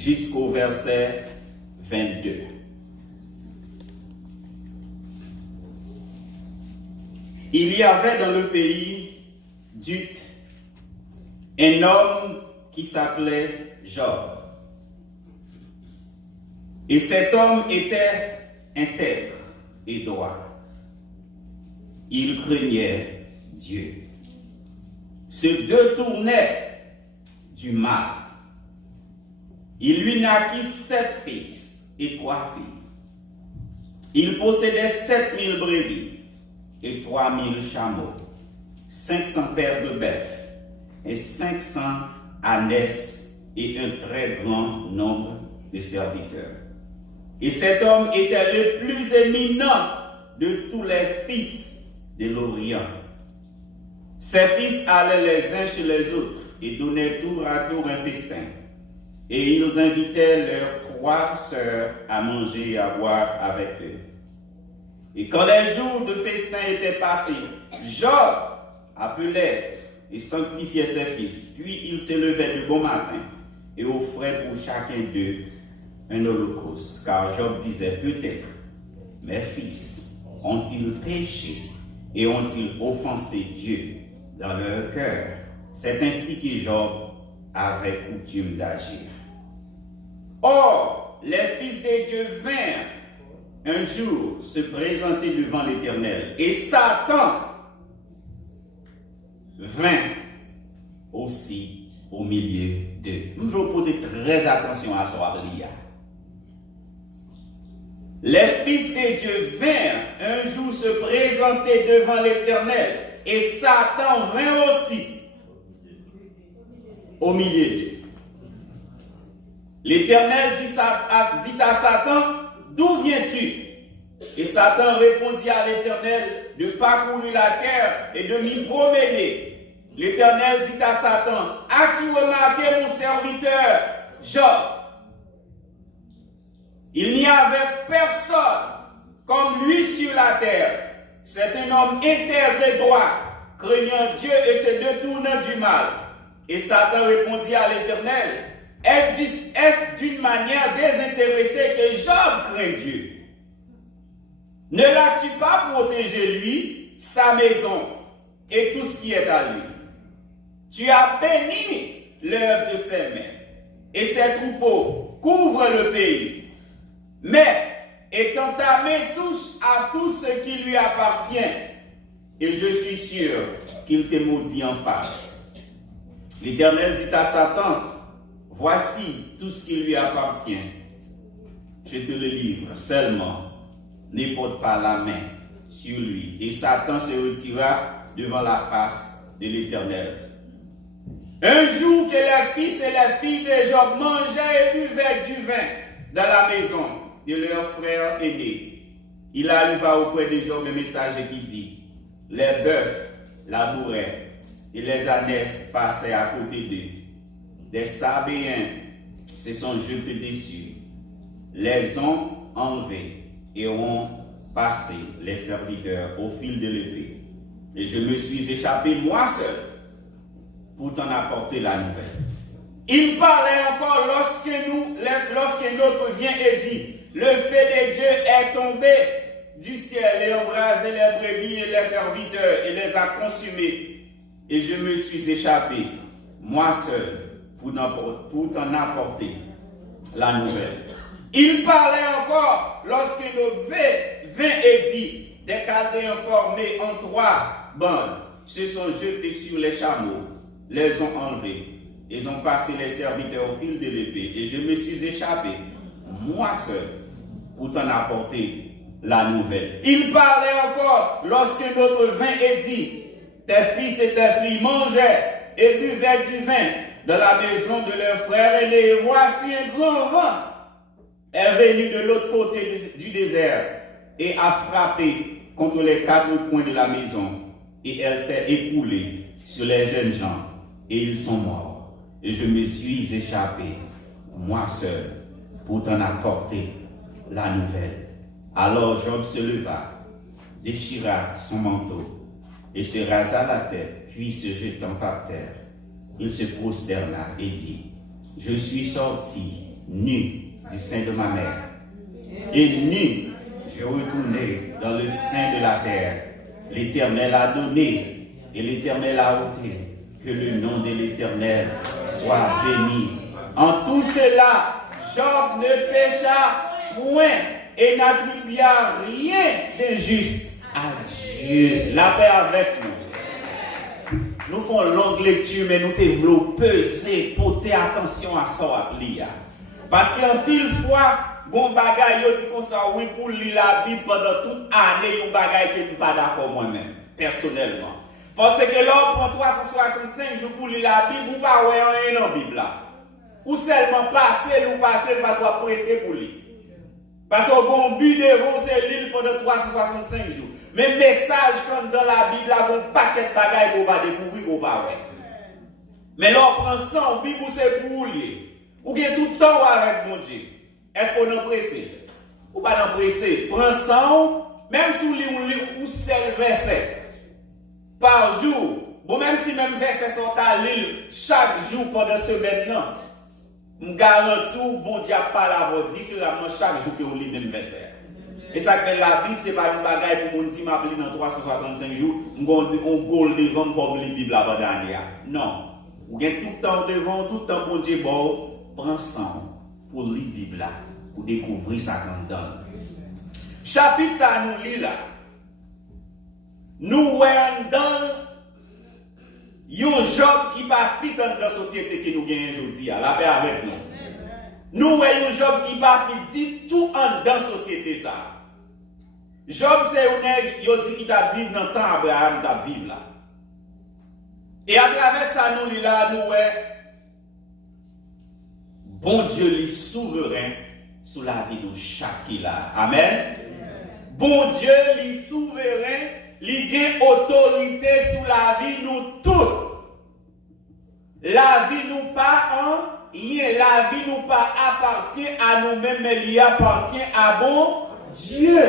jusqu'au verset 22. Il y avait dans le pays d'Ut un homme qui s'appelait Job. Et cet homme était intègre et droit. Il craignait Dieu, se détournait du mal. Il lui naquit 7 fils et 3 filles. Il possédait 7000 brebis et 3000 chameaux, 500 paires de bœufs et 500 ânesses et un très grand nombre de serviteurs. Et cet homme était le plus éminent de tous les fils de l'Orient. Ses fils allaient les uns chez les autres et donnaient tour à tour un festin. Et ils invitaient leurs 3 sœurs à manger et à boire avec eux. Et quand les jours de festin étaient passés, Job appelait et sanctifiait ses fils. Puis il s'élevait de bon matin et offrait pour chacun d'eux un holocauste. Car Job disait, peut-être mes fils ont-ils péché et ont-ils offensé Dieu dans leur cœur. C'est ainsi que Job avait coutume d'agir. Or, les fils de Dieu vinrent un jour se présenter devant l'Éternel. Et Satan vint aussi au milieu d'eux. Nous devons porter très attention à ce qu'il y a. Les fils de Dieu vinrent un jour se présenter devant l'Éternel. Et Satan vint aussi au milieu d'eux. L'Éternel dit à Satan, d'où viens-tu? Et Satan répondit à l'Éternel de parcourir la terre et de m'y promener. L'Éternel dit à Satan, as-tu remarqué mon serviteur Job? Il n'y avait personne comme lui sur la terre. C'est un homme intègre et droit, craignant Dieu et se détournant du mal. Et Satan répondit à l'Éternel, est-ce d'une manière désintéressée que Job craint Dieu? Ne l'as-tu pas protégé lui, sa maison et tout ce qui est à lui? Tu as béni l'œuvre de ses mains et ses troupeaux couvrent le pays. Mais étant ta main touche à tout ce qui lui appartient, et je suis sûr qu'il te maudit en face. L'Éternel dit à Satan, voici tout ce qui lui appartient. Je te le livre, seulement ne porte pas la main sur lui. Et Satan se retira devant la face de l'Éternel. Un jour que les fils et les filles de Job mangeaient et buvaient du vin dans la maison de leur frère aîné, il arriva auprès de Job un message qui dit, les bœufs labouraient et les ânesses passaient à côté d'eux. Des Sabéens se sont jetés dessus, les ont enlevés et ont passé les serviteurs au fil de l'épée. Et je me suis échappé moi seul pour t'en apporter la nouvelle. Il parlait encore lorsque notre vient et dit, le feu de Dieu est tombé du ciel et embrasé les brebis et les serviteurs et les a consumés. Et je me suis échappé moi seul pour t'en apporter la nouvelle. Il parlait encore lorsque notre vint et dit, des Chaldéens formés en 3 bandes se sont jetés sur les chameaux, les ont enlevés, ils ont passé les serviteurs au fil de l'épée, et je me suis échappé, moi seul, pour t'en apporter la nouvelle. Il parlait encore lorsque notre vint et dit, tes fils et tes filles mangeaient et buvaient du vin dans la maison de leur frère aîné, et voici un grand vent est venu de l'autre côté du désert et a frappé contre les 4 coins de la maison, et elle s'est écoulée sur les jeunes gens, et ils sont morts. Et je me suis échappé, moi seul, pour t'en apporter la nouvelle. Alors Job se leva, déchira son manteau, et se rasa la tête, puis se jetant par terre, il se prosterna et dit, je suis sorti nu du sein de ma mère. Et nu, je retournai dans le sein de la terre. L'Éternel a donné et l'Éternel a ôté. Que le nom de l'Éternel soit béni. En tout cela, Job ne pécha point et n'attribua rien d'injuste à Dieu. La paix avec nous. Nous faisons longue lecture, mais nous devons peser, porter attention à ça. Parce qu'en pile fois, gon bagay yo dit comme ça, oui, pour lire la Bible pendant toute année, yon bagay que je ne suis pas d'accord moi-même, personnellement. Parce que là, on prend 365 jours pour lire la Bible, ou pas rien dans la Bible là. Ou seulement passer parce qu'on est pressé pour lire. Parce qu'on a un but devant, c'est lire pendant 365 jours. Mais message comme dans la Bible, là, on paquet de bagailles qu'on va découvrir, qu'on va voir. Mais là, on prend ça, la Bible c'est pour lire. Ou bien tout le temps avec mon Dieu. Est-ce qu'on est pressé? Ou pas pressé? Prends ça, même si vous lisez un seul verset par jour, bon, même si même verset sont à lire chaque jour pendant ce maintenant, je garantis que bon Dieu parle à vous différemment chaque jour que vous lisez même verset. Et ça fait la Bible, ce n'est pas une bagaille pour mon Dieu m'appeler dans 365 jours, on goal devant pour lire la Bible avant dernier. Non. Vous avez tout le temps devant, tout le temps bon Dieu, bon, prends ça pour lire la Bible, pour découvrir ça qu'on donne. Chapitre ça nous lit là. Nous voyons dans un job qui pas fit dans la société que nous gagnons aujourd'hui, la paix avec nous. Nous voyons un job qui pas fit tout dans la société ça. Job c'est un nègre qui t'a vivre dans le temps Abraham t'a vivre là. Et à travers ça nous lit là nous voyons bon Dieu est souverain sur la vie de chaque là. Amen. Bon Dieu est souverain. Il a autorité sur la vie nous toutes. La vie nous pas en rien. La vie nous pas appartient à nous-mêmes, mais il appartient à bon Dieu.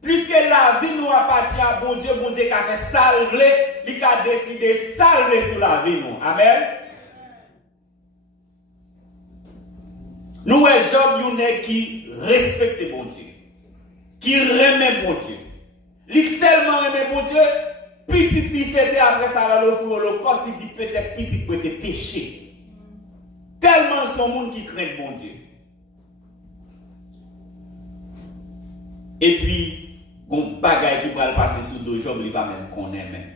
Puisque la vie nous appartient à bon Dieu qui a fait salver, il a décidé de salver sur la vie nous. Amen. Nous, Job, qui respecte bon Dieu, qui remet bon Dieu. Il tellement aimé mon Dieu, petit il fait après ça là le holocauste, il dit peut-être petit peut être péché. Tellement son monde qui craint mon Dieu. Et puis, on bagaille qui va passer sous deux Job, il va même connaître même.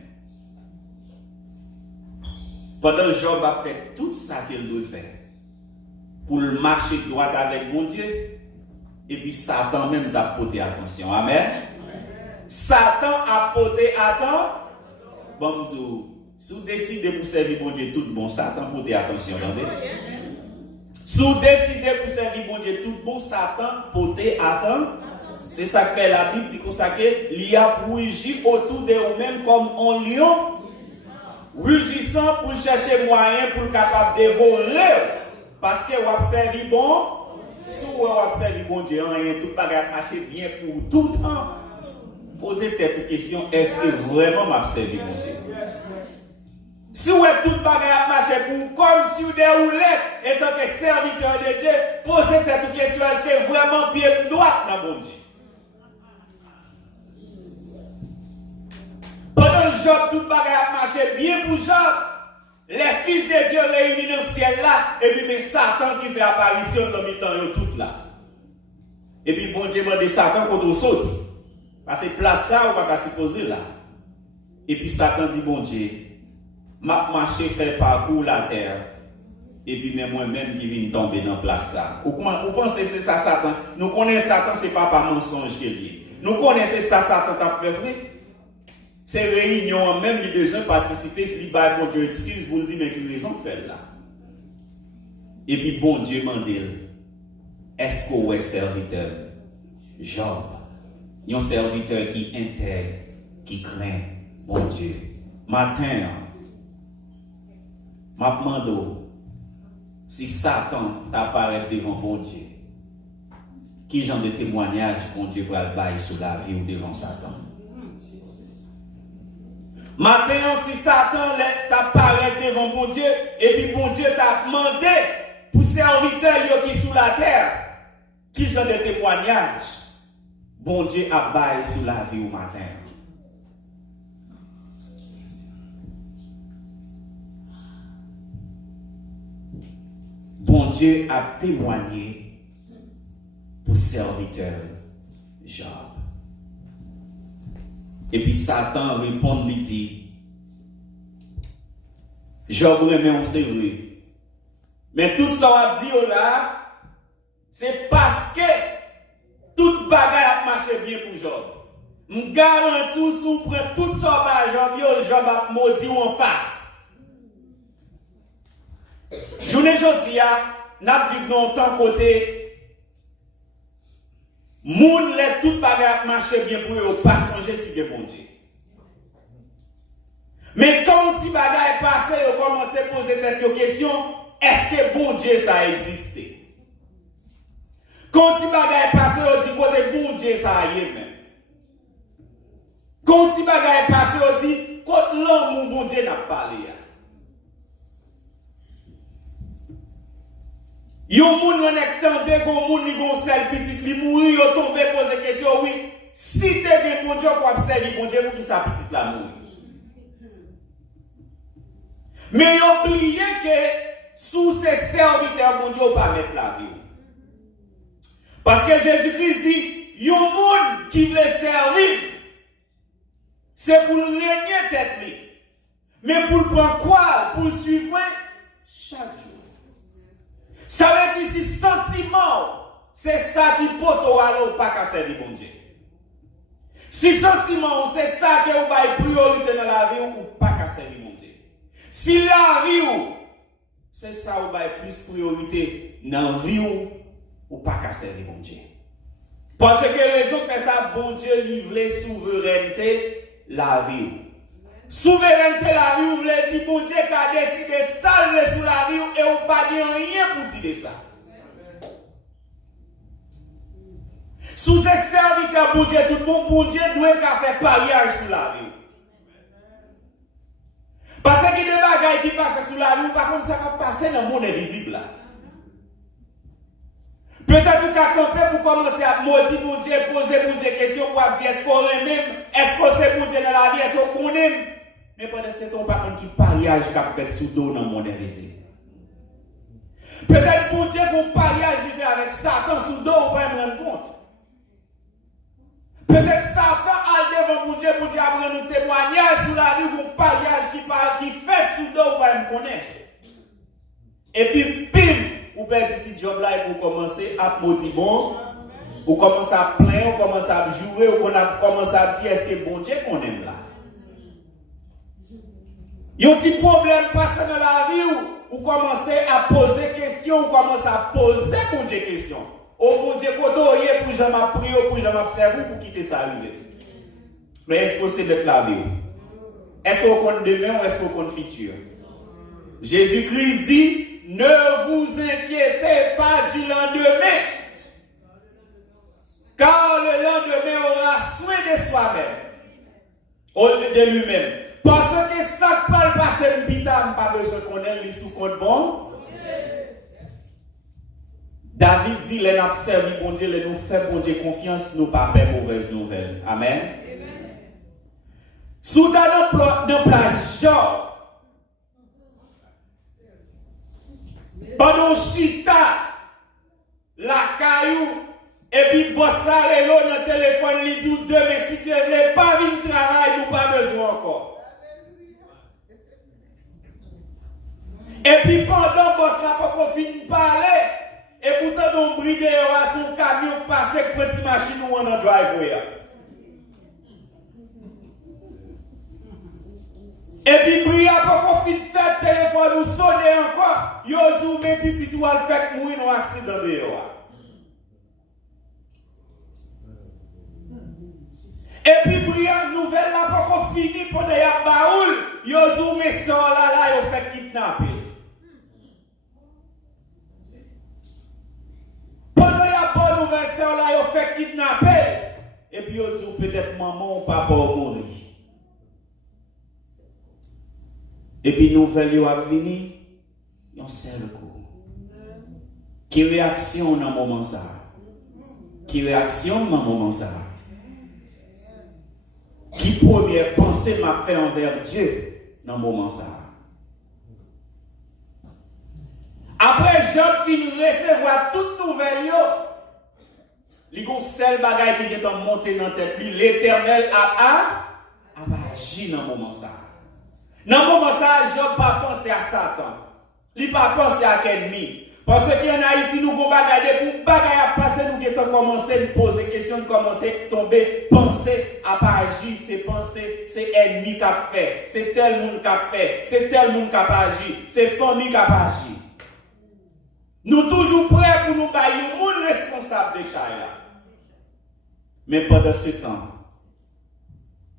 Pendant Job a fait tout ça qu'il doit faire pour marcher droit avec mon Dieu, et puis Satan même t'a porté attention. Amen. Satan a porté attention. Bon, si vous décidez pour servir bon Dieu tout bon, Satan porte attention. Si vous décidez pour servir bon Dieu tout bon, Satan porte attention. C'est ça que fait la Bible dit comme ça que il y a rugit autour de vous-même comme un lion, rugissant pour chercher moyen pour capable dévorer. Parce que vous avez servi bon, si vous avez servi bon Dieu, rien tout bagage marcher bien pour tout le temps. Posez cette question, est-ce que vraiment m'a servi mon Dieu? Si vous êtes tout bagage marcher pour comme si vous déroulez en tant que serviteur de Dieu, posez cette question, est-ce que vraiment pied droit dans mon Dieu? Pendant Job, tout bagage marcher bien pour Job, les fils de Dieu réunis dans le ciel là, et puis mais Satan qui fait apparition dans le temps tout là. Et puis bon Dieu m'a dit Satan contre vous saute. Parce que place ça, on va pas se poser là. Et puis Satan dit bon Dieu, m'a marché faire parcours la terre. Et puis même moi-même qui viens tomber dans place ça. Vous pensez que c'est ça Satan? Nous connaissons Satan, c'est pas par mensonge qu'il est. Nous connaissons ça Satan t'a fait vrai. Ces réunions, même les besoin de participer, si il va bon Dieu excuse, vous le dites, mais quelle raison de faire là? Et puis bon Dieu m'a dit, est-ce qu'on est serviteur? Job, un serviteur qui intègre, qui craint, bon Dieu. Matin, m'a demandé si Satan t'apparaît devant bon Dieu, qui genre de témoignage bon Dieu va le bailler sur la vie ou devant Satan? Maintenant, si Satan t'apparaît devant bon Dieu, et puis bon Dieu t'a demandé, pour serviteurs qui sous la terre, qui genre de témoignages, bon Dieu a baillé sous la vie au matin. Bon Dieu a témoigné pour serviteur Job. Et puis Satan répond, lui dit, Job remet on c'est vrai. Mais tout ça on a dit là, c'est parce que toute bagaille a marché bien pour Job. Je garantis sous prend tout ça par Job a maudit en face. Journée aujourd'hui, n'a vivre dans temps côté moun les toute bagaille marché bien pour eux pas songer si bien bon Dieu. Mais quand petit bagaille passé, on commence à poser cette question, est-ce que bon Dieu ça a existé? Quand petit bagaille passé, on dit côté bon Dieu ça a y même. Quand petit bagaille passé, on dit côté l'homme bon Dieu n'a pas parlé. Yon moun nan ek tande gon moun ni gon sel petit li mouri yo tombe pose question oui si te gen bon Dieu pour observer bon Dieu pour qui sa petite la mouri. Mais yon oublié que sous ces serviteurs bon Dieu pas mettre la vie. Parce que Jésus-Christ dit yon moun qui veut servir c'est pour le régner tête li. Mais pour le prendre quoi pour le suivre chaque jour. Ça veut dire si sentiment, c'est ça qui peut aller pas qu'à servir bon Dieu. Si sentiment, c'est ça qui vous avez priorité dans la vie ou pas qu'à servir bon Dieu. Si la vie, c'est ça vous avez plus priorité dans la vie ou pas qu'à servir bon Dieu. Parce que les autres fait ça, bon Dieu livre souveraineté la vie. Souveraineté la vie, vous voulez dire, bon Dieu qui a décidé salver sous la vie et vous pas dire rien pour dire ça. Sous ces serviteurs, bon Dieu, tout le monde, bon Dieu doit faire pariage sous la vie. Parce qu'il y a des bagailles qui passent sous la vie, par contre, ça va passer dans le monde invisible. Peut-être qu'à camper pour commencer à maudire mon Dieu, poser mon Dieu question pour dire est-ce qu'on aime, est-ce qu'on sait mon Dieu dans la vie, est-ce qu'on aime. Mais pendant ce temps, par contre, qui pariage qu'a fait sous dos dans le monde invisible. Peut-être mon Dieu qu'on pariage vivre avec Satan sous dos, on va me rendre compte. Peut-être Satan a devant mon Dieu a prendre un témoignage sur la vie, qu'on pariage qui fait sous dos, on va me connaître. Et puis, bim, ou perdez petit job là et vous commencez à maudire bon, vous commencez à plaindre, vous commencez à jouer, vous commencez à dire est-ce que bon Dieu qu'on aime là. Il y a un petit problème passe dans la vie où vous commencez à poser des questions, vous commencez à poser bon Dieu questions. Oh bon Dieu, quand vous êtes pour jamais prier, pour jamais observer, pour quitter ça arriver. Mais est-ce que c'est de la vie? Est-ce qu'on compte demain ou est-ce qu'on compte futur? Jésus-Christ dit, ne vous inquiétez pas du lendemain, car le lendemain aura soin de soi-même, au lieu de lui-même. Parce que ça ne parle pas de l'hôpital, pas besoin qu'on ait les sous-compte bon. David dit, les n'a servi bon Dieu, les nous fait bon Dieu confiance, nous pas faire mauvaise nouvelle. Amen. Sous dans place Job, pendant chita, la caillou, et puis bossa les lots dans le téléphone, il dit demain si tu ne veux pas venir travailler, nous pas besoin encore. Et puis pendant bossa pas fini de parler, et pourtant on bride à son camion passer pour petite machine ou en driveway. Et puis Bria pas fini de faire téléphone ou sonner encore, yo dit mes petits ou al fait mourir dans accident dehors. Et puis Bria nouvelle là pas fini pendant ya baoul, yo dit mes soeurs là yo fait kidnapper. Pendant ya bonne nouvelle soeur là yo fait kidnapper et puis yo dit peut-être maman ou papa mourir. Et puis nouvelle yo a venu, yon seul coup. Qui réaction dans le moment ça? Qui réaction dans le moment ça? Qui première pensée m'a fait envers Dieu dans le moment ça? Après, Job finit recevoir toute nouvelle, il y a un seul bagage qui est monté dans la tête. L'Éternel a agi dans le moment ça. Dans le moment ça, Job n'a pas pensé à Satan. Il n'a pas pensé à l'ennemi. Parce qu'en Haïti, nous avons bagage pour bagage à passer, nous avons commencé à poser des questions, commencer à tomber, penser à pas agir, c'est penser, c'est ennemi qui a fait, c'est tel monde qui a fait, c'est tel monde qui a agi, c'est famille qui a agi. Nous toujours prêts pour nous bailler le monde responsable de ça. Mais pendant ce temps,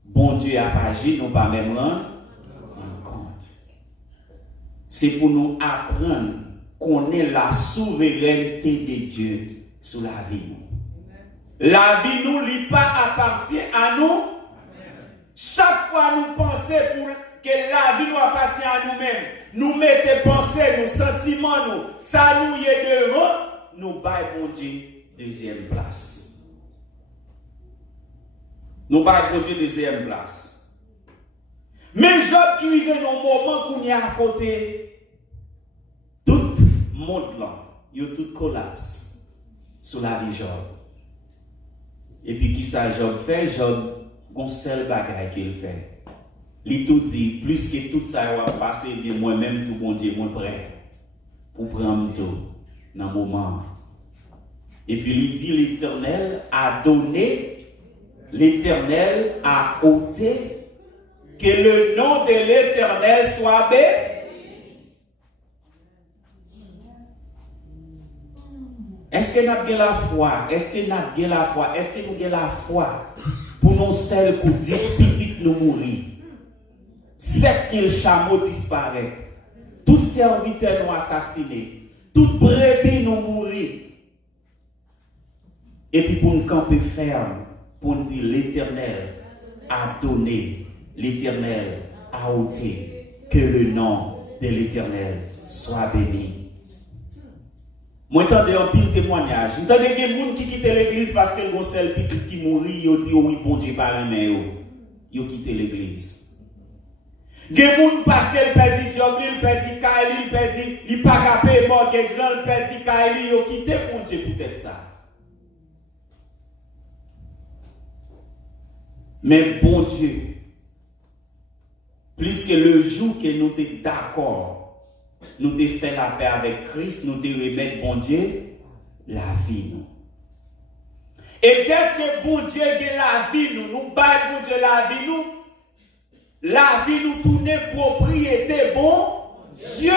bon Dieu a agi, nous ne pas même rendre compte. C'est pour nous apprendre qu'on est la souveraineté de Dieu sur la vie. La vie nous lit pas appartient à nous. Chaque fois nous pensons que la vie nous appartient à nous-mêmes, nous mettons pensées, nos sentiments, nous, ça nous y est devant, nous baillons bon Dieu deuxième place. Nous baillons bon Dieu deuxième place. Mais Job qui vit dans un moment qu'on y a à côté, tout le monde là, il tout collapse sur la vie Job. Et puis qui ça Job fait? Job, un seul bagage qu'il fait. Il tout dit, plus que tout ça va passer, bien moi-même, tout bon Dieu, moi prêt pour prendre tout dans le moment. Et puis il dit, l'Éternel a donné, l'Éternel a ôté, que le nom de l'Éternel soit béni. Est-ce que nous avons la foi? Est-ce que nous avons la foi? Est-ce que nous avons la foi pour nous seuls pour 10 petits nous mourir? 7000 chameaux disparaissent. Tous serviteurs nous assassinés. Toutes brebis nous mourir. Et puis pour nous camper ferme, pour nous dire l'Éternel a donné, l'Éternel a ôté, que le nom de l'Éternel soit béni. Moi, j'entendais un pile témoignage. J'entendais des gens qui quittent l'église parce que le seul petit qui mourit, ils disent oui, bon Dieu, par les ils quittent l'église. Des gens parce qu'ils perdent job, ils perdent Kaili, ils perdent, ils pas capé mortgage, ils perdent Kaili, ils quittent bon Dieu peut-être ça. Mais bon Dieu, plus que le jour que nous sommes d'accord, nous te fait la paix avec Christ, nous te remettre, bon Dieu, la vie. Nous. Et qu'est-ce que bon Dieu a la vie, nous baillons bon Dieu la vie nous tourne propriété, bon Dieu.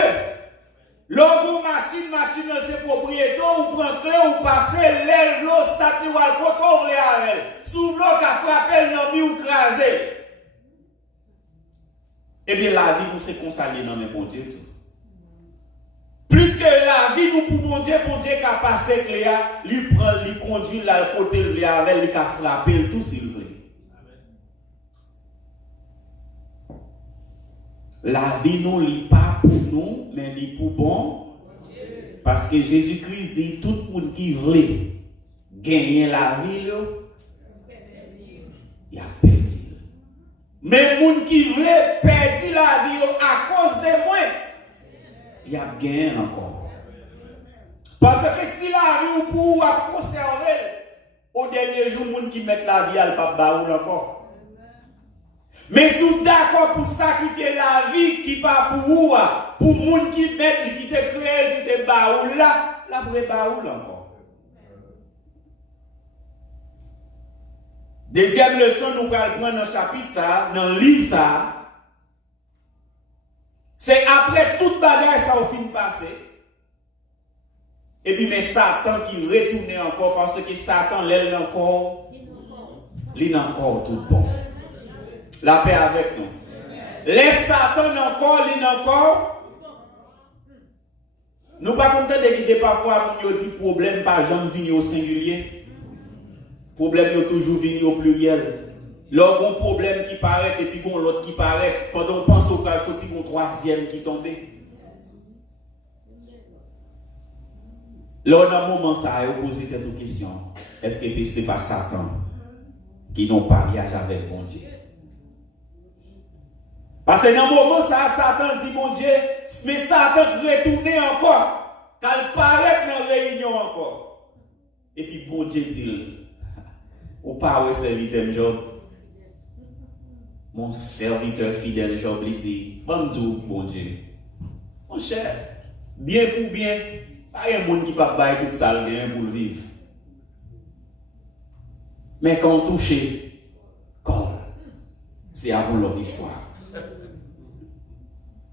Lorsque machine dans ses propriétés, ou prend clé, ou passe l'aile, l'eau, statue, ou al coton, avec. Sous l'eau, qu'a frappé le nom, ou crasé. Eh bien, la vie nous c'est consacré dans mes bon Dieu. Tout. Plus que la vie nous pour bon Dieu qui a passé Cléa, lui prend, lui conduit là côté lui avec lui qui a frappé tout s'il veut. La vie nous n'est pas pour nous, mais n'est pour bon. Parce que Jésus-Christ dit tout le monde qui veut gagner la vie, il a perdu. Mais le monde qui veut perdre la vie à cause de moi, il a gagné encore. Parce que si la vie pour conserver, au dernier jour, le monde qui met la vie, elle ne va pas encore. Mais si vous êtes d'accord pour sacrifier la vie qui pas pour vous, pour les gens qui mettent, qui te créent, qui te baoulent là, la vraie baoule encore. Deuxième leçon, nous allons prendre dans le chapitre ça, dans le livre ça. C'est après toute bagarre, ça au fin passé. Et puis, mais Satan qui retourne encore, parce que Satan, l'aile encore, il n'a encore tout bon. La paix avec nous. Les Satan encore, il encore. Nous pas content de guider parfois, nous dit problème par jamais venir au singulier. Problème est toujours venir au pluriel. Lorsqu'on problème qui paraît et puis qu'on l'autre qui paraît, pendant qu'on pense au cas sorti qu'on troisième qui tombe. Là, dans le moment, ça a posé cette question. Est-ce que ce n'est pas Satan qui n'a pas mariage avec bon Dieu? Parce que dans le moment, ça, Satan dit bon Dieu, mais Satan retourne encore. Qu'elle paraît dans la réunion encore. Et puis bon Dieu dit, ou pas serviteur Job. Mon serviteur fidèle Job lui dit, bon Dieu, mon cher, bien pour bien, pas un monde qui ne peut pas tout ça pour le vivre. Mais quand on touche, c'est avant l'autre histoire.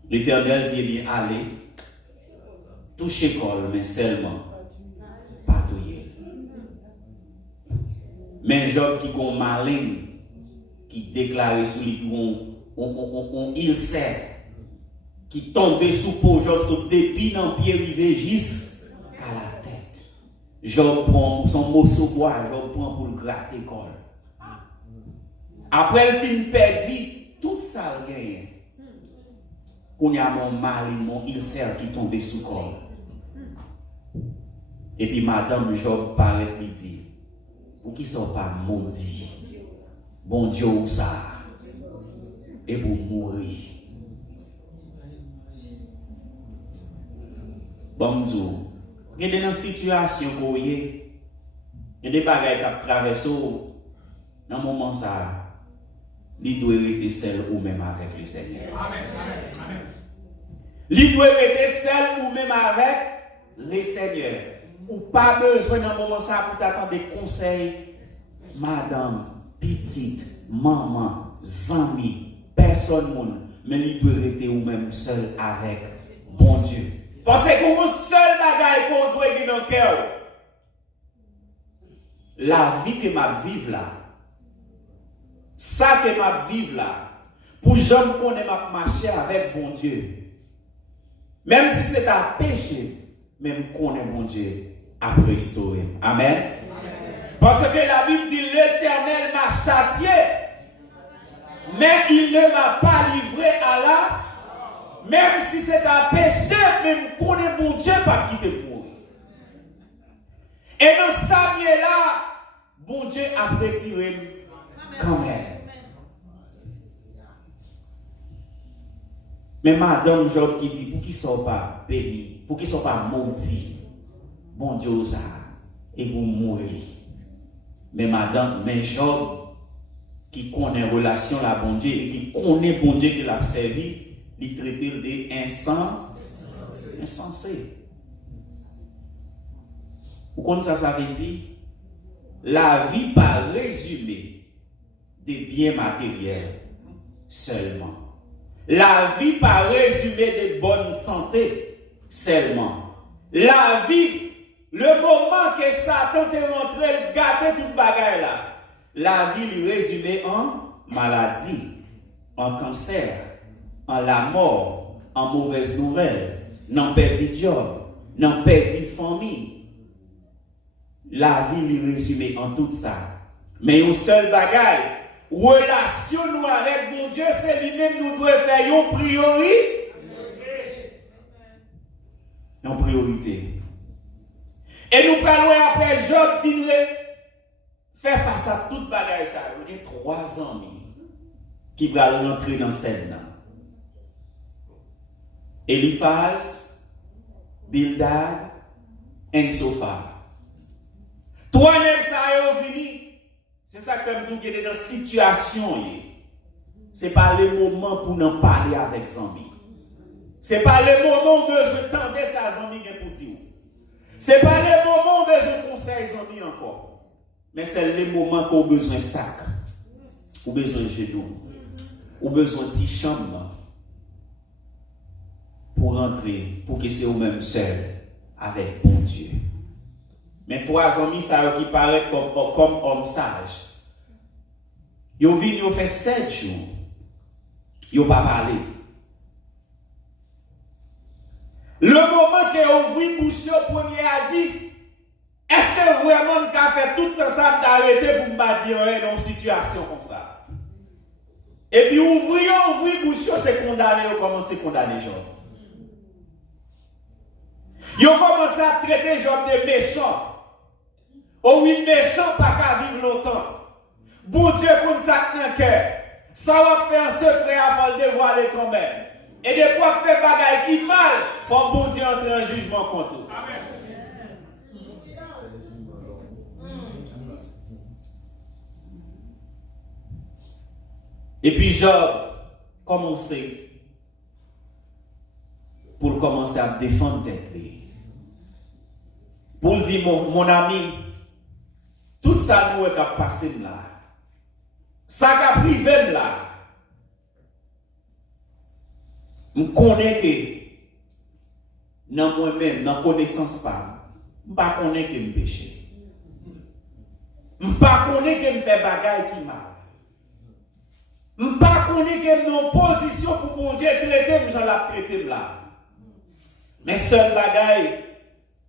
L'Éternel dit, bien, allez, touchez col, mais seulement, pas touiller. Mais Job qui est malin, qui déclare sur lui, il sait, qui tombe sous peau, Job se dépine en pied, rivé jusqu'à la tête. Job prend son morceau de bois, Job prend pour le gratter col. Après le film perdu, tout ça le gagne. Qu'on y a mon mari, mon il-sert qui tombe sous corps. Et puis madame Job paraît lui dit, pour qui sont pas maudits, bon Dieu ou ça, et pour mourir. Bon Dieu, il y a des situations où il y a des bagages qui traversent dans le moment ça. Il doit rester seul ou même avec le Seigneur. Amen. Il doit rester seul ou même avec le Seigneur. Ou pas besoin dans le moment ça pour t'attendre des conseils. Madame, petite, maman, amis, personne monde. Mais il doit rester ou même seul avec bon Dieu. Parce que pour un seul bagage qu'on doit avoir dans le cœur. La vie que m'a vivre là. Ça que m'a vivre là, pour j'aime qu'on ait marché avec bon Dieu. Même si c'est un péché, même qu'on ait bon Dieu à restaurer. Amen. Parce que la Bible dit l'Éternel m'a châtié, mais il ne m'a pas livré à la. Même si c'est un péché, même qu'on ait bon Dieu pas quitter pour mourir. Et dans ça là, bon Dieu a retiré. Quand même. Mais madame Job qui dit, pour qu'ils ne soient pas bénis, pour qu'ils ne soient pas maudits, bon Dieu ça, et vous mourir. Mais Job, qui connaît relation à bon Dieu, et qui connaît bon Dieu qu'il a servi, il traite des insensés. Vous connaissez ça veut dire? La vie par résumé des biens matériels seulement. La vie par résumé de bonne santé seulement. La vie, le moment que Satan est rentré, gâter toute bagaille là. La vie lui résumé en maladie, en cancer, en la mort, en mauvaise nouvelle, non perdu job, non perdu famille. La vie lui résumé en tout ça. Mais un seul bagaille. Relation nous avec mon Dieu, c'est lui-même nous devons faire une priorité. Une priorité. Et nous parlons après Job qui faire face à toute bagaille ça. Il y a 3 amis qui vont rentrer dans cette scène. Eliphaz, Bildad et Sophar. 3 nègres ça ont venu. C'est ça que je dis dans la situation. Ce n'est pas le moment pour nous parler avec ses amis. Ce n'est pas le moment où besoin tendre ses amis pour dire. Ce n'est pas le moment où besoin conseiller ses amis encore. Mais c'est le moment qu'on a besoin de sac, ou besoin de genoux, ou besoin de chambre pour rentrer, pour que c'est vous-même seul avec bon Dieu. Mais 3 amis ça qui paraissent comme hommes sages. Ils viennent, ils ont fait 7 jours. Ils n'ont pas parlé. Le moment que vous ouvrez bouche au premier a dit, est-ce que vraiment vous avez fait tout ça d'arrêter pour me dire dans une situation comme ça? Et puis ouvrez bouche, c'est condamné, ou comment c'est condamné, Job. Ils ont commencé à traiter Job de méchant. Oh oui, méchant, pas qu'à vivre longtemps. Bon Dieu, pour nous ça dans le cœur. Ça va faire un secret avant de dévoiler quand même. Et des fois, faire bagaille qui mal, pour bon Dieu entrer en jugement contre vous. Amen. Et puis Job commençait pour commencer à défendre tête. Pour dire, mon ami, tout ça nous est passé là. Ça a privé là. Je connais que dans moi-même, dans la connaissance pas, je ne connais pas que je péché. Je ne connais que je fais bagaille qui mal. Je ne connais que je suis en position pour mon Dieu traiter, je l'ai traité là. Mais seul bagaille,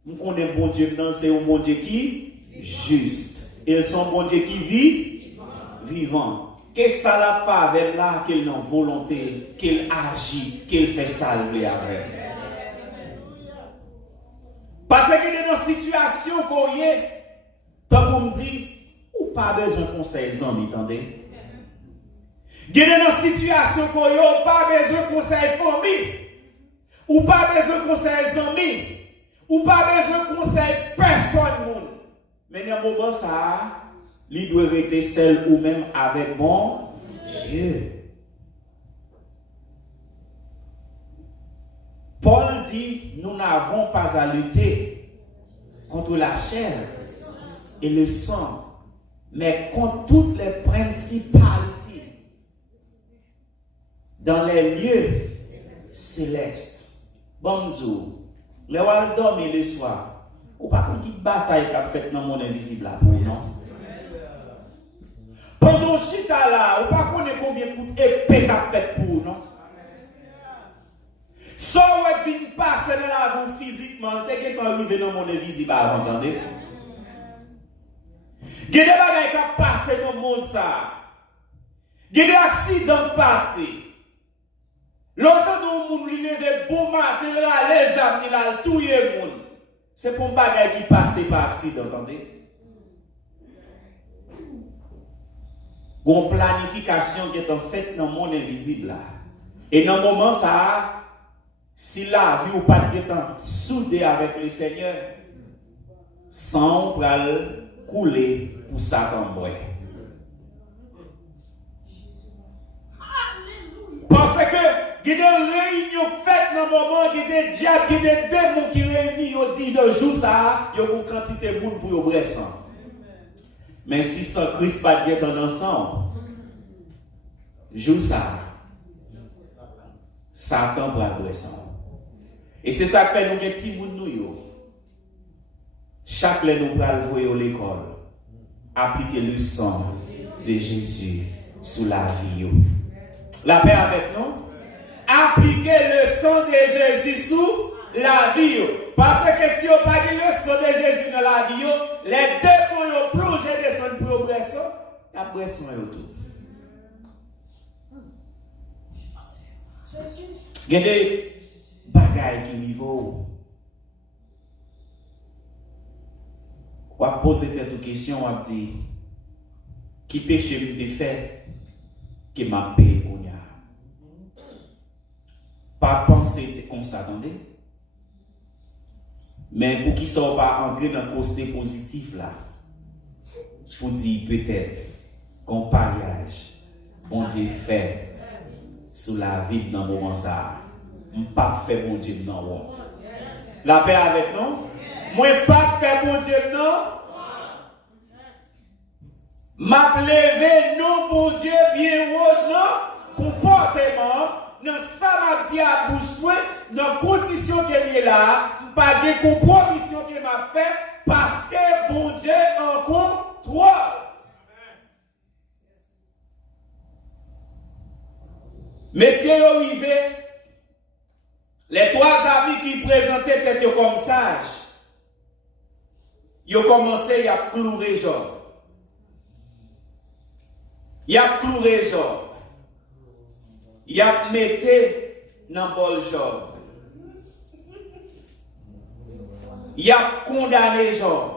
je connais bon Dieu, c'est un bon Dieu qui est juste. Et son bon Dieu qui vit vivant. Qu'est-ce que ça l'a fait avec là, qu'elle a volonté, qu'elle agit, qu'elle fait salver avec. Parce que dans une situation qu'on est, tant qu'on me dit, ou pas besoin de conseils, vous entendez? Dans une situation qu'on est, ou pas besoin de conseils famille, ou pas besoin de conseils amis, ou pas besoin de conseils personne. Mais dans le moment ça, il doit rester seul ou même avec bon Dieu. Paul dit, nous n'avons pas à lutter contre la chair et le sang, mais contre toutes les principalités dans les lieux célestes. Bonjour. Les gens dorment le soir. Ou pas une petite bataille qui a fait dans le monde invisible là pour non. Pendant chita là, ou pas connaître combien de coups d'épée qui a fait pour non. Sans ou vient passer dans la vie physiquement, t'es qu'en arrivé dans le monde invisible, entendez? Il y a des bagailles qui ont passé dans le monde ça. Il y a des accidents passés. L'autre dont on lui lève bon matin, les âmes, il a tout le monde. C'est pour un bagage qui passe par accident, entendez? Une planification qui est en fait dans le monde invisible là. Et dans le moment ça, si la vie ou pas de temps soudé avec le Seigneur, sans pral couler pour Satan boy. Parce que il y a des réunions faites dans le moment, il y a des diables, il y a des démons qui réunissent, ils disent de jour ça, il y a une quantité de monde pour y brûler sang. Mais si sans Christ pas d'être ensemble, jour ça, Satan va brûler sang. Et c'est ça que fait nous des petits monde nous. Chaque nous va le voir à l'école, appliquer le sang de Jésus sur la vie. La paix avec nous. Appliquer le sang de Jésus sous la vie. Parce que si on n'a pas dit le sang de Jésus dans la vie, les démons ont plongé dans son progression, la pression est autour. Il y a des bagailles qui vivent. On va poser cette question, on va dire, qui péché me fait, qui m'a payé pour y pas penser comme ça, attendez. Mais pour qu'ils ne soient pas entrés dans le côté positif là, pour dire peut-être qu'on pariage, bon Dieu fait sur la vie dans le moment ça, on pas fait bon Dieu dans le monde. La paix avec nous? Moi pas fait bon Dieu non? M'a levé non bon Dieu bien haut non? Comportement. Dans ça m'a dit à bouche, dans la condition qu'elle est là, pas de compromission qu'elle m'a fait, parce que bon Dieu en contrôle. Messieurs arrivé, les trois amis qui présentaient tête comme sages, ils ont commencé à clouer Job. Ils ont cloué Job. Il a mis dans le bol Job. Il a condamné Job.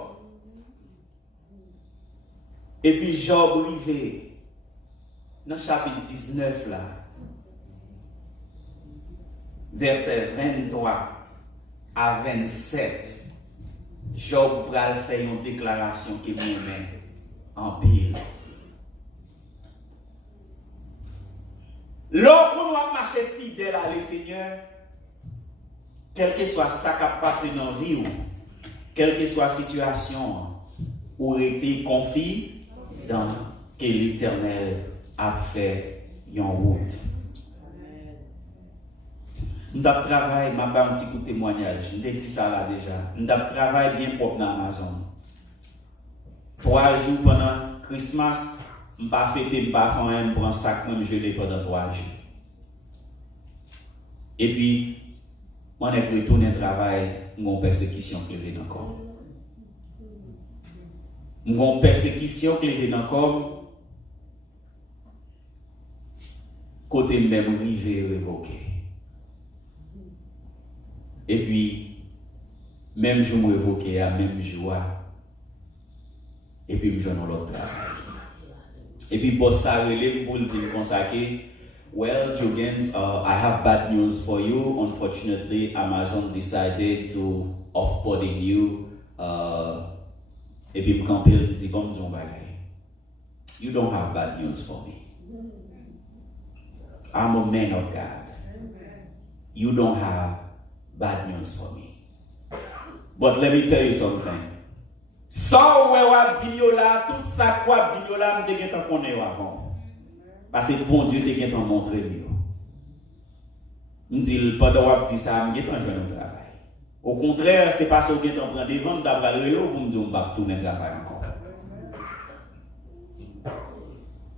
Et puis Job arrivé dans le chapitre 19 là, verset 23 à 27. Job pral fait une déclaration qui est en pile. Lorsqu'on doit marcher fidèle à le Seigneur, quel que soit ça qui a passé dans la vie, quelle que soit la situation, ou été confié dans que l'Éternel a fait une route. Nous avons travaillé, je vais un petit coup de témoignage, je t'ai dit ça là déjà. Nous avons travaillé bien propre dans Amazon. 3 jours pendant Christmas, je ne vais pas fêter, je ne vais pas faire un grand sac, même je l'ai pendant 3 jours. Et puis, on est retourné au travail, mon persécution qui vient encore. Mon persécution qui vient encore, côté même rivé révoqué. Et puis, même je me révoqué à même joie. Et puis, je me l'autre travail. Et puis, boss a relé pour le dire comme ça que, well, Jurgens, I have bad news for you. Unfortunately, Amazon decided to off-boarding you. Et puis, quand il dit comme ça, you don't have bad news for me. I'm a man of God. You don't have bad news for me. But let me tell you something. Sans ou wap di yo la, tout ça quoi di yo la, m'te gen tan konnen avant. Parce que bon Dieu te gen tan montre yo. M'dit pendant wap di ça, m'gen tan joindre un travail. Au contraire, c'est parce que gen tan prend des ventes d'abral relo pour m'dire m'pa tourner travail encore.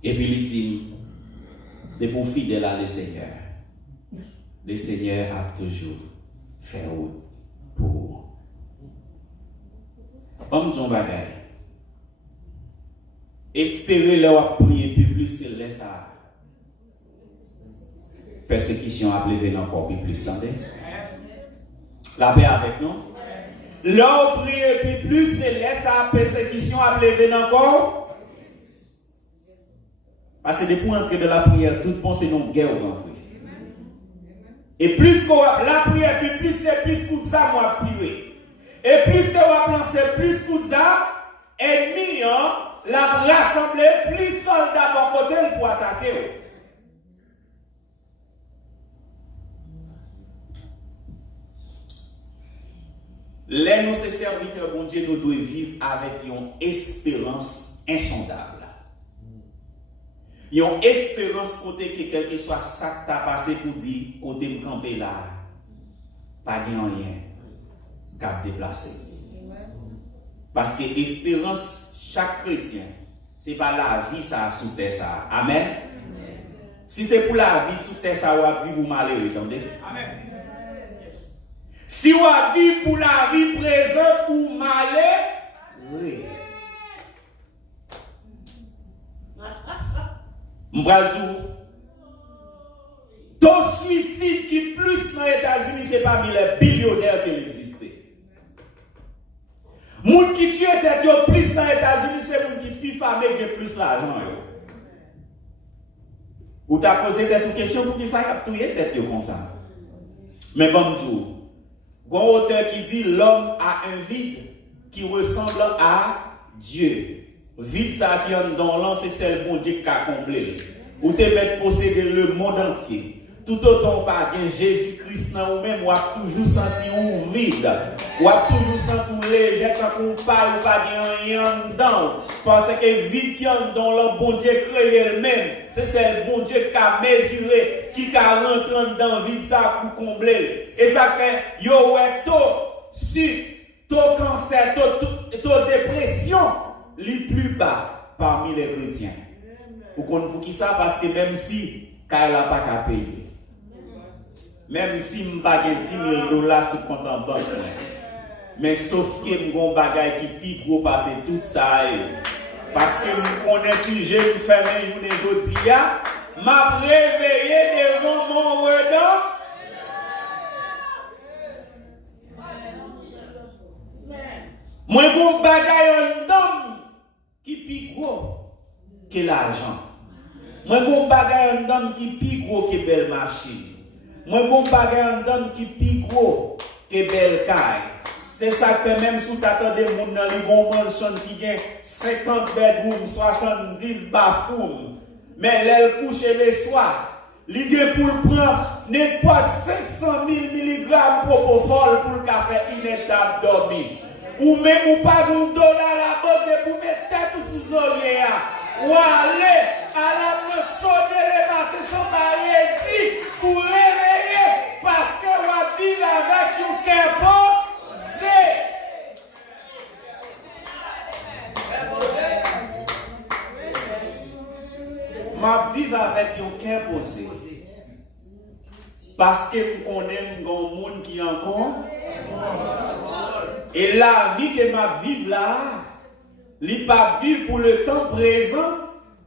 Et puis il dit de pour fidèle à le Seigneur. Le Seigneur a toujours fait route pour. Comme ton bagage. Espérer leur prier plus, c'est laisse ça. Persécution a levé encore plus, attendez. La paix avec nous. Leur prier plus, c'est laisse ça. Persécution a levé encore. Parce que depuis entrer de la prière, toute pensée non guerre rentrer. Et plus qu'on la prière, plus c'est plus pour ça moi tirer. Et plus que vous lancez plus pour ça, ennemi, la rassembler plus soldats à côté pour attaquer. Les nous, ces serviteurs, bon Dieu, nous devons vivre avec une espérance insondable. Une espérance côté que quel que soit ça que tu as passé pour dire, côté me camper là, pas de rien. Cap déplacé. Parce que l'espérance, chaque chrétien, ce n'est pas la vie ça sous terre ça. Amen. Si c'est pour la vie sous terre ça, vous vivre vous malheureux, entendez? Amen. Si vous vivre pour la vie présente ou malheureux, oui. M'bradou. Ton suicide qui plus dans les États-Unis, c'est parmi les billionnaires qui existent. Moun qui tue tête yo plus dans les États-Unis, c'est moun qui plus famé qui plus l'argent. Ou t'as posé tête question pour qui ça a tué tête yo comme ça. Mais bon Dieu, gon auteur qui dit l'homme a un vide qui ressemble à Dieu. Vide ça qui en dans l'an c'est celle bon Dieu qui a comblé. Ou te mettre posséder le monde entier. Tout autant pas que Jésus-Christ ou même ou a toujours senti ou vide. Ou a toujours senti ou léger quand on parle ou pas rien dedans. Parce que vide qui en dans le bon Dieu créé elle-même. C'est celle bon Dieu qui a mesuré, qui a rentré dans vide ça pour combler. Et ça fait yo ouais taux si taux cancer, taux dépression les plus bas parmi les chrétiens. Pour qui ça? Parce que même si Kyle n'a pas qu'à payer. Même si je n'ai pas $10,000 sur compte en banque. Mais sauf que je n'ai pas bagage qui pique gros passer tout ça. Parce que je connais sujet, je fais mes journées aujourd'hui. Je m'a réveillé devant mon redon. Moi, gon bagay en dame qui pi gros que l'argent. Moi, gon bagay en dame qui pi gros que belle machine. Moi, gon bagay en dame qui pi gros que belle caille. C'est ça que fait même si tu attends des gens dans les bons mansions qui ont 50 bedrooms, 70 bathrooms. Mais l'elle couche le soir. L'idée pour le prendre n'importe 500 000 mg propofol pour le café inétable dormir. Ou même ou pas $1 la banque pour mettre tête sous oreille. Ou aller à la sonner les matins son mari dit pour réveiller parce que on vit avec un cœur posé. Ma vivre avec un cœur posé. Parce que vous connaissez un monde qui est encore. Et la vie que ma vivre là, n'est pas vivre pour le temps présent,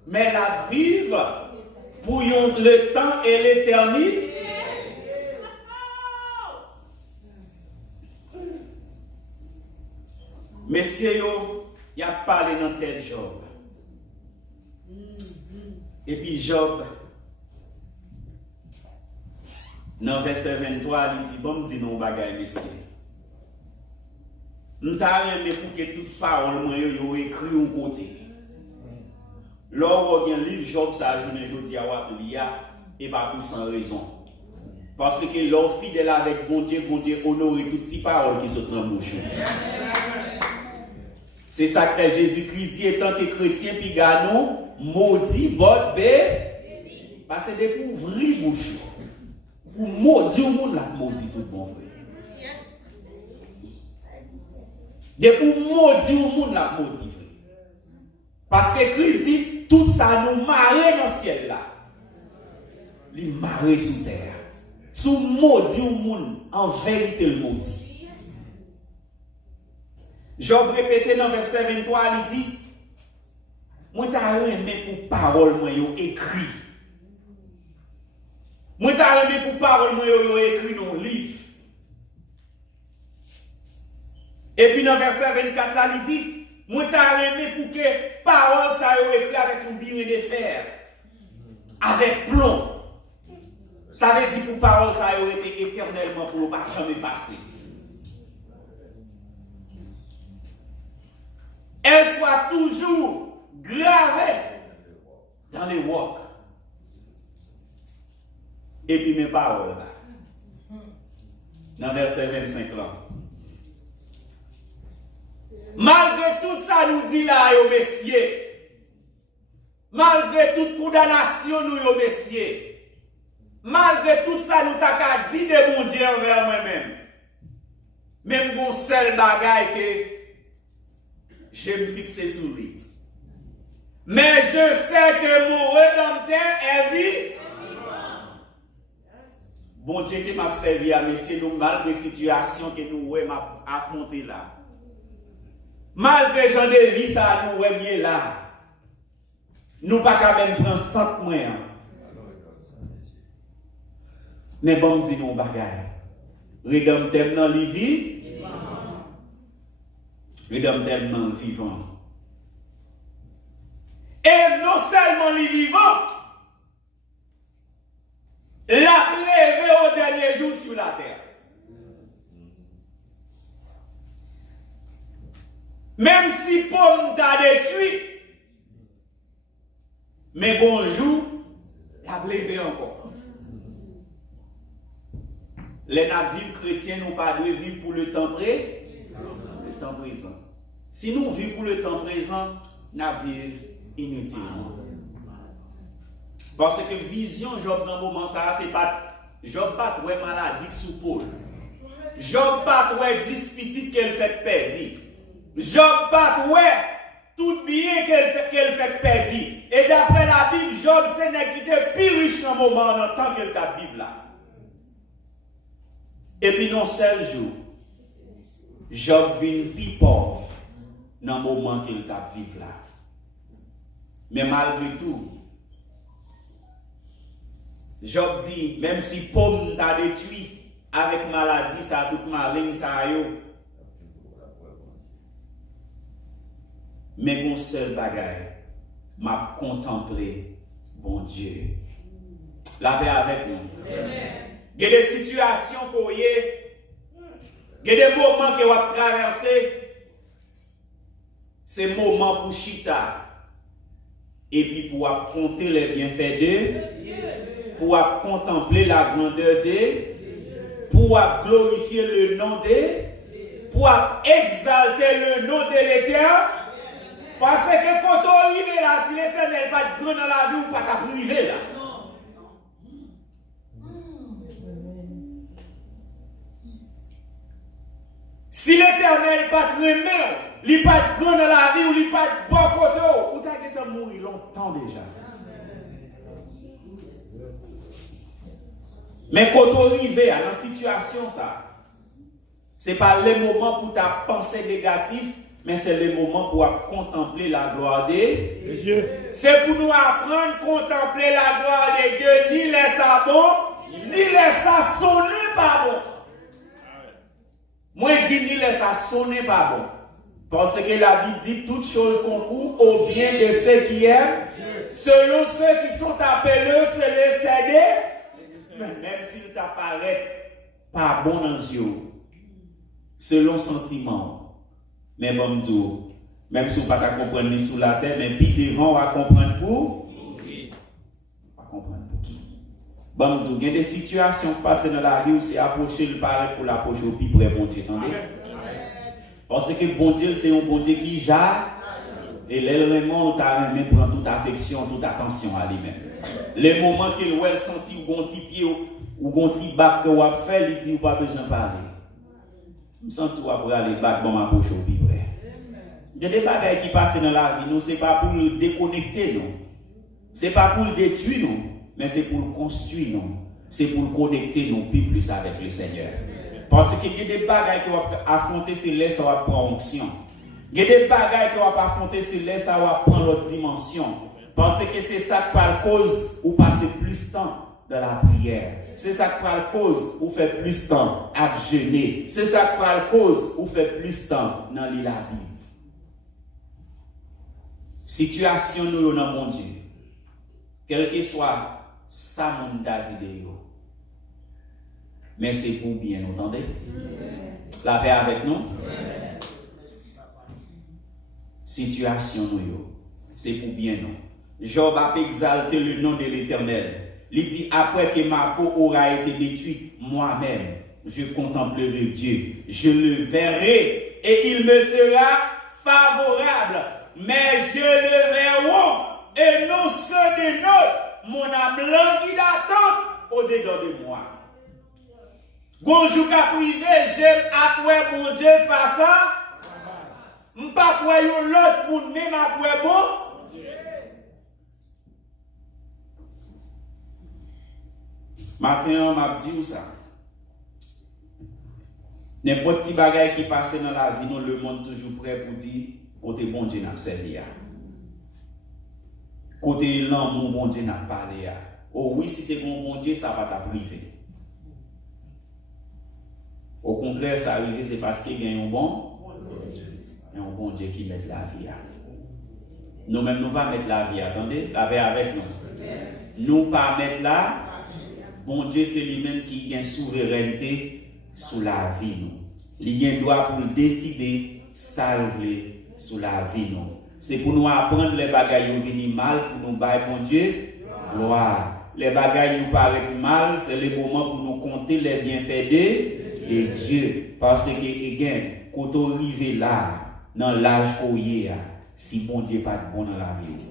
mais la vivre pour le temps et l'éternité. Messieurs, il y a parlé dans tel Job. Et puis Job, dans verset 23, il dit, bon, dis nous bagaille, messieurs. Nous t'avons aimé pour que toute parole, moi, yo écrit un côté. Lorsqu'on a un livre Job, ça a joué aujourd'hui à lire, et pas pour sans raison. Parce que l'homme fidèle avec bon Dieu honore toutes ces paroles qui se dans bouche. C'est ça que Jésus-Christ dit, étant que chrétien, puis ganon, maudit votre bé, parce que c'est pour ouvrir bouche. Pour maudire au monde, là, maudit tout bon frère. De pour maudire au monde, là, maudit. Parce que Christ dit, tout ça nous marre dans le ciel là. Il marre sous terre. Sous maudit au monde, en vérité le maudit. Job répétait dans verset 23, il dit, moi t'as aimé pour parole moi yo écrit. Moi t'as aimé pour parole moi yo écrit dans le livre. Et puis dans verset 24 là, il dit, moi t'as aimé pour que parole ça yo écrit avec un birin de fer, avec plomb. Ça veut dire pour parole ça yo été éternellement pour pas jamais effacer. Elle soit toujours gravée dans les rocs. Et puis mes paroles là. Dans verset 25 là. Malgré tout ça nous dit là, yo messieurs. Malgré toute condamnation nous yo messieurs. Malgré tout ça nous t'a dit de mon Dieu envers moi-même. Même bon seul bagaille que je me fixe sur lui. Mais je sais que mon Rédempteur est vivant. Bon Dieu qui m'a servi à messieurs nous malgré la situation que nous avons affrontée là. Malgré j'en ai vu ça nous avons là. Nous pas quand même prendre 100 moyens. Mais bon dit nous bagaille. Rédempteur dans la vie. Rédempteur non vivant. Et non seulement les vivants, l'a levé au dernier jour sur la terre. Même si pomme t'a détruit, mais bonjour, l'a levé encore. Les navires chrétiens n'ont pas de vivre pour le temps présent. Le temps présent. Si nous vivons pour le temps présent, nous vivons inutilement. Parce que vision Job dans le moment ça, c'est pas Job pas de maladie sous Paul. Job pas de 10 petites qu'elle fait perdre. Job pas de tout bien qu'elle fait perdre. Et d'après la Bible, Job c'est n'est qui était plus riche dans le moment dans le temps qu'elle t'a vivre là. Et puis non seul jour, Job vient plus pauvre dans le moment qu'il t'a vivre là. Mais malgré tout, Job dit, même si pomme t'a détruit avec maladie, ça toute maladie, ça yo. mais mon seul bagage, m'a contemplé bon Dieu. La paix avec nous. Il y a des situations pour y il y a des moments que vous avez traversé. C'est moment pour chita. Et puis pour compter les bienfaits d'eux, pour contempler la grandeur d'eux, pour glorifier le nom d'eux, pour exalter le nom de l'Éternel. Parce que quand on arrive là, si l'Éternel va être grand dans la vie, ou pas t'arriver là. Si l'Éternel pas très bien, il pas grand dans la vie ou il pas bon côté, ou t'as été mourir longtemps déjà. Mais quand on arrive à une situation ça, c'est pas le moment pour ta pensée négative, mais c'est le moment pour contempler la gloire de Dieu. C'est pour nous apprendre à contempler la gloire de Dieu, ni laisser bon, ni laisser sonner pas bon. Moi, je dis ni laisser sonner pas bon. Parce que la Bible dit toutes choses concourent au bien de ceux qui aiment, selon ceux qui sont appelés, se les céder, même s'ils t'apparaissent pas bon dans les yeux, selon sentiment. Mais bon Dieu, même si vous ne pouvez pas comprendre ni sous la terre, mais puis devant, on va comprendre pour qui? On va comprendre pour qui? Bon Dieu, il y a des situations qui passent dans la vie où c'est approcher le pareil pour l'approcher au plus près, bon Dieu, attendez? Parce que bon Dieu, c'est un bon Dieu qui jase. Et l'élément où tu as même prend toute affection, toute attention à lui-même. Les moments qu'il a senti ou un petit pied ou un petit bac que vous avez fait, il dit, vous n'avez pas besoin de parler. Je me sens que vous avez aller battre bon m'approcher au plus près. Il y a des bagages qui passent dans la vie, ce n'est pas pour le déconnecter, non. Ce n'est pas pour le détruire, non. Mais c'est pour le construire, non. C'est pour le connecter, non, plus avec le Seigneur. Parce qu'il y a des bagages qui vont affronter ces laisses, ça va prendre onction. Il y a des bagages qui vont affronter ces laisses, ça va prendre l'autre dimension. Parce que c'est ça qui par cause où passer plus de temps dans la prière. C'est ça qui par cause où faire plus de temps à jeûner. C'est ça qui par cause où faire plus de temps dans lire la Bible. Situation nous dans mon Dieu. Quel que soit ça mon dadi de yo. Mais c'est pour bien, vous entendez? La paix avec nous? Situation nous, c'est pour bien nous. Job a exalté le nom de l'Éternel. Il dit, après que ma peau aura été détruite, moi-même, je contemplerai Dieu. Je le verrai et il me sera favorable. Mes yeux le verront et non ceux de nôtres. Mon âme languit d'attente au-dedans de moi. Bonjour qu'à privé, j'aime après mon Dieu face à. M'pas pour l'autre pour même après bon. Matin, on m'a dit ça. N'importe qui bagaille qui passe dans la vie, nous le monde toujours prêt pour dire côté bon Dieu n'a servi. Côté l'amour bon Dieu n'a parlé. Oh oui, si t'es bon Dieu, ça va t'appriver. Au contraire, ça arrive, c'est parce qu'il y a un bon Dieu qui met la vie. Nous-mêmes, nous ne pas mettre la vie. Attendez, la vie avec nous. Nous ne pas mettre là. Bon Dieu, c'est lui-même qui a une souveraineté sur la vie. Il a un droit pour décider, salver sur la vie. C'est pour nous apprendre les bagailles qui viennent mal, pour nous bailler, bon Dieu, gloire. Les bagailles qui paraissent mal, c'est le moment pour nous compter les bienfaits de Dieu. Parce que, quand on arrive là, dans l'âge qu'on y est, si bon Dieu pas bon dans la vie,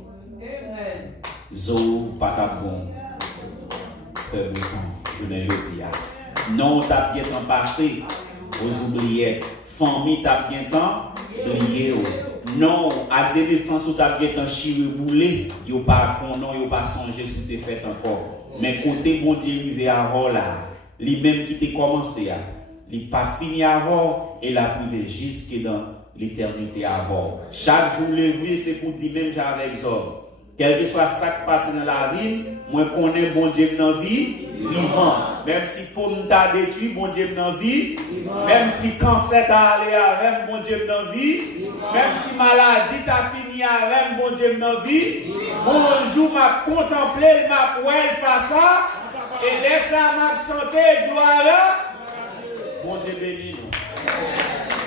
Zo pas bon, faible temps, je ne dis pas. Non, t'as bien temps passé, aux oubliettes, famille t'as bien temps, oublié. Non, à des naissances où t'as bien temps chiré boulé, yo pas non, yo pas songer sur tes fêtes encore. Mais côté bon Dieu arrivé avant là, lui-même qui t'a commencé à. Il n'est pas fini avant et la privé jusque dans l'éternité avant. Chaque jour levé, c'est pour dire même avec ça. Quel que soit ça qui passe dans la vie, moi connais bon Dieu dans la vie, vivant. Même si pomme t'a détruit, bon Dieu m'en vie. Même si cancer t'a allé avec, bon Dieu m'en vie. Même si maladie t'a fini avec, bon Dieu m'en vie. Bonjour, m'a contemplé, m'a oué face ça. Et laisse m'a chanter gloire. Bon Dieu béni nous.